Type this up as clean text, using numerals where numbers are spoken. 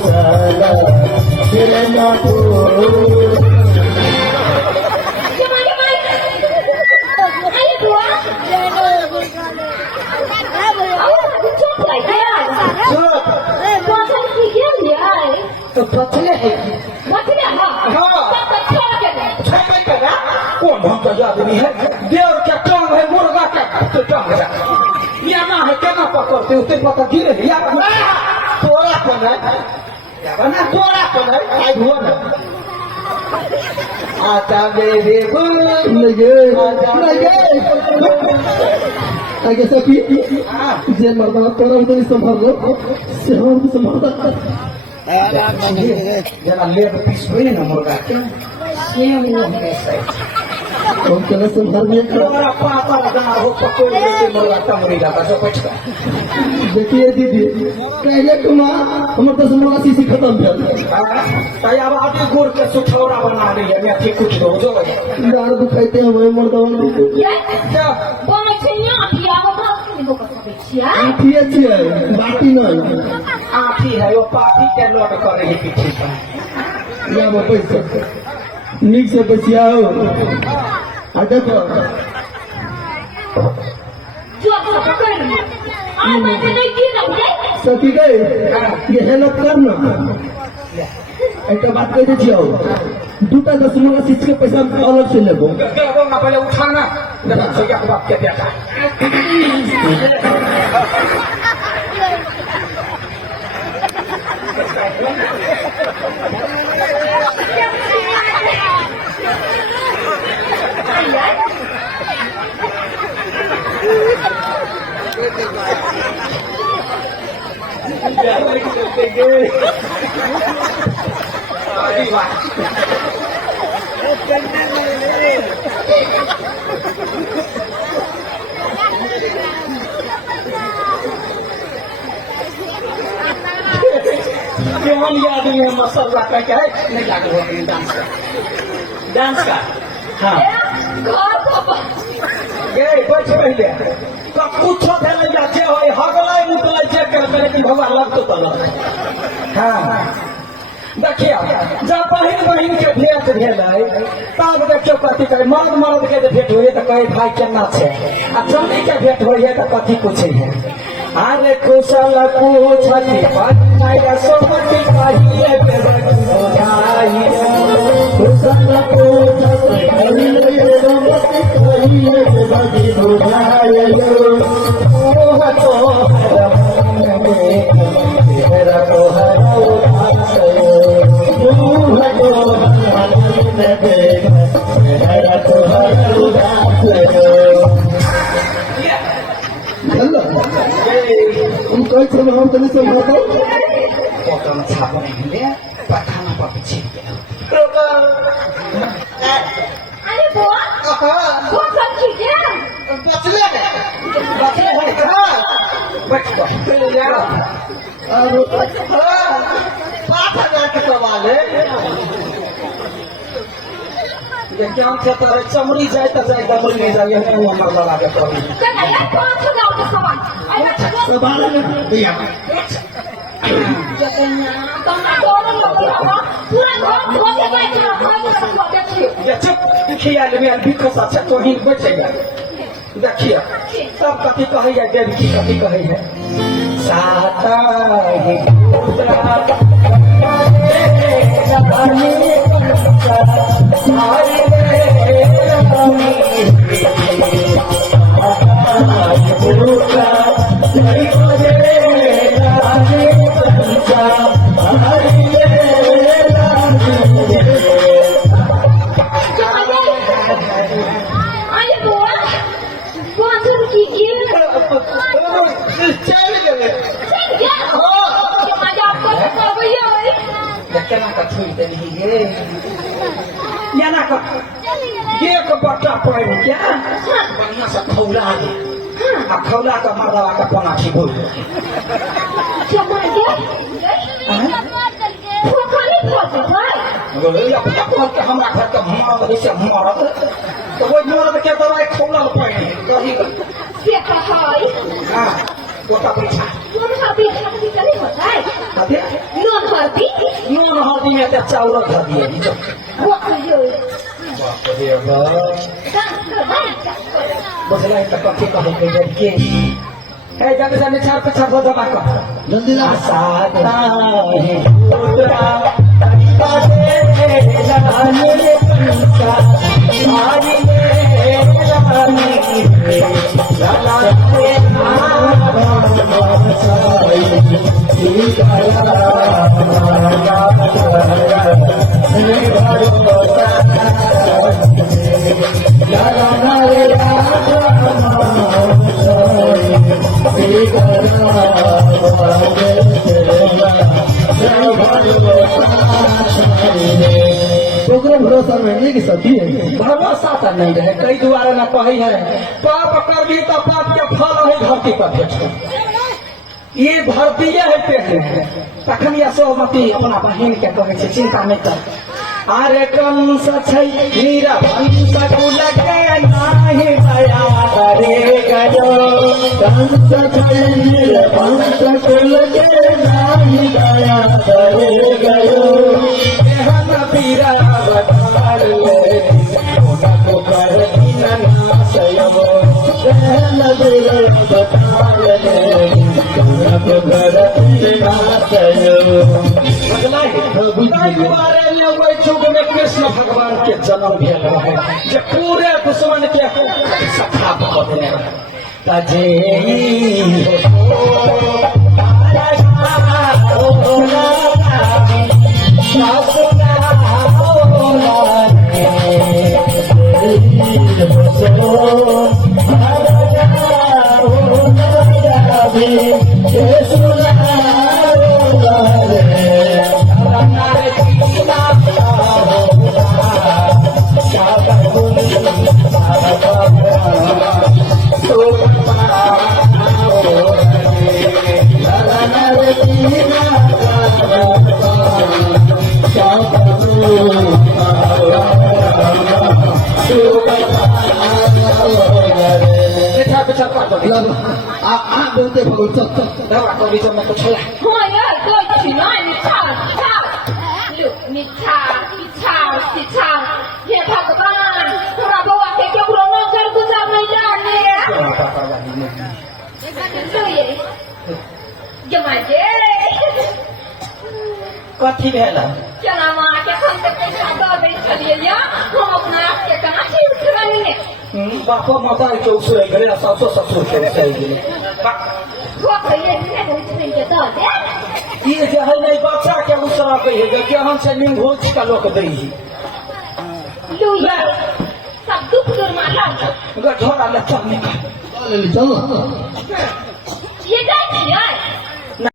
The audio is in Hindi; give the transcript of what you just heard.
साला तेरे ना तो तो बचले है कौन ढंग का आदमी है देव क्या टांग है मुर्गा क्या तो टांग है यहाँ है क्या पकड़ते उसे पता गिरे या तोड़ा कौन है क्या बना तोड़ा कौन है आई हुआ ना आता मेरे लगे आगे सभी जे मर्दाना तोरा तो संभाल लो से हम संभालता जरा लेब पीस हुई ना मुर्गा सेम वो है सही हम चला संभाल में हमारा पापा लगा हो पकोड़ के मुर्गा तमरी लगा जो पचका देखिए दीदी कहे तुम हम तो समोला सीसी खत्म भैल ताई अब आदि गुड़ के सुठौरा बना रही है मैं ठीक कुछ दो जो दार दुखाइते हैं वही मर्दाना आठी अच्छी है बाटी नहीं आठी है वो पाठी के लोड करेगी पीछे पर या वो पैसा नीक से बचियाओ आ देखो सखी गए ये हेल्प करना एक बात कह दीजिए दूटा 10 मुर्गा सीच के पैसा अलग से लेबो ना पहले उठाना जरा भैया को बात क्या देखा केवल याद में मसाला का क्या है नहीं जाकर हो डांस का हाँ गए बैठ पहले कब पूछो पहले जाते हो हगलाई मुतलाई चेक कर करे कि भगवान लग तो पड़ा हाँ देखिए जब बहिन के भेंट भेल तब देखियो कथी कहे मर्द के जे भेंट होइए तो कहे भाई केना छै आ जनी के भेंट होइए तो कथी पूछे है अरे कुशल पूछती माया सोमती कहिए बेजाई कुशल पूछती कहिए सोमती कहिए बेजाई मोह तो मेरा तो हरा उदास मोह तो मेरा तो हरा उदास हम कई समय हम तने संभालता पोतन छाप नहीं ले पठाना पर पीछे गया अरे बुआ वो सब चीजें बचले है कहां बैठ जा चले ले और 5000 के सवाल है ये क्या कहता है चमड़ी जाए तो जाए दमड़ी नहीं जाए ये वो मर लगा के पड़ी क्या यार 5000 का सवाल अरे सवाल में दिया पूरा घर धोके बैठ रहा देखिए ये चुप देखिए में अभी खसा अच्छा तो ही बचेगा देखिए सब कथी कहे है देवी की कथी कहे है साता ही पुत्रा बट्टा पड़े क्या बढ़िया से खौला है खौला का मरदवा का पना ठीक हो हमारा घर का मरद तो वो मरद के दवाई खौला पड़े कही गोटा पैसा चाउर खा दिए वो यो बसला है तो कथी कहे के जब के है जब से निछार पे छाप दबा कर जल्दी ला आसाता है पुत्रा तरीका से लगाने पंचा भारी में लगाने लगाने ओकरे भरोसा में नहीं कि सती है भरोसा तो नहीं रहे कई दुआरे न कही है पाप करबी तो पाप के फल है धरती पर भेट ये धरती है पेट तखन या सोमती अपना बहन के कहे छै चिंता नहीं कर अरे कंस छै मीरा कंस कुल के नाही दया करे गयो कंस छैले पंच कुल के नाही दया करे गयो एहन पीरा अवतार ले ओटा को कर दिन नासयब सहल दिल बताल ले को घर नाचयो बुझला है दुआरे लोग युग में कृष्ण भगवान के जन्म भेल रहे जे पूरे दुश्मन के सखा भऽ देने रहे तजे आ बोलते भगवत दवा को बीच में कुछ है Hoi ơi, tôi chỉ nói mi chào. Liệu mi chào. Hiện thật của ta là, không là bố cái kiểu đó nó gần của ta mới ra nè. Sao vậy? Giờ mà chế. कथी भेल Chana mà cái không thể cái sao đó bên chaliye ya, không học na cái cái nào chịu cái này nè. बापा माता के उसरे गरे सासु ससुर के चल गेले Thuốc thấy này cái này mình cái tờ đấy. ये जे है नहीं बच्चा के उसरा पे है कि हम से निम भोज का लोक दई Lưu ya. Sab दुख कर माला. गठोरा ले चल निकल ले चलो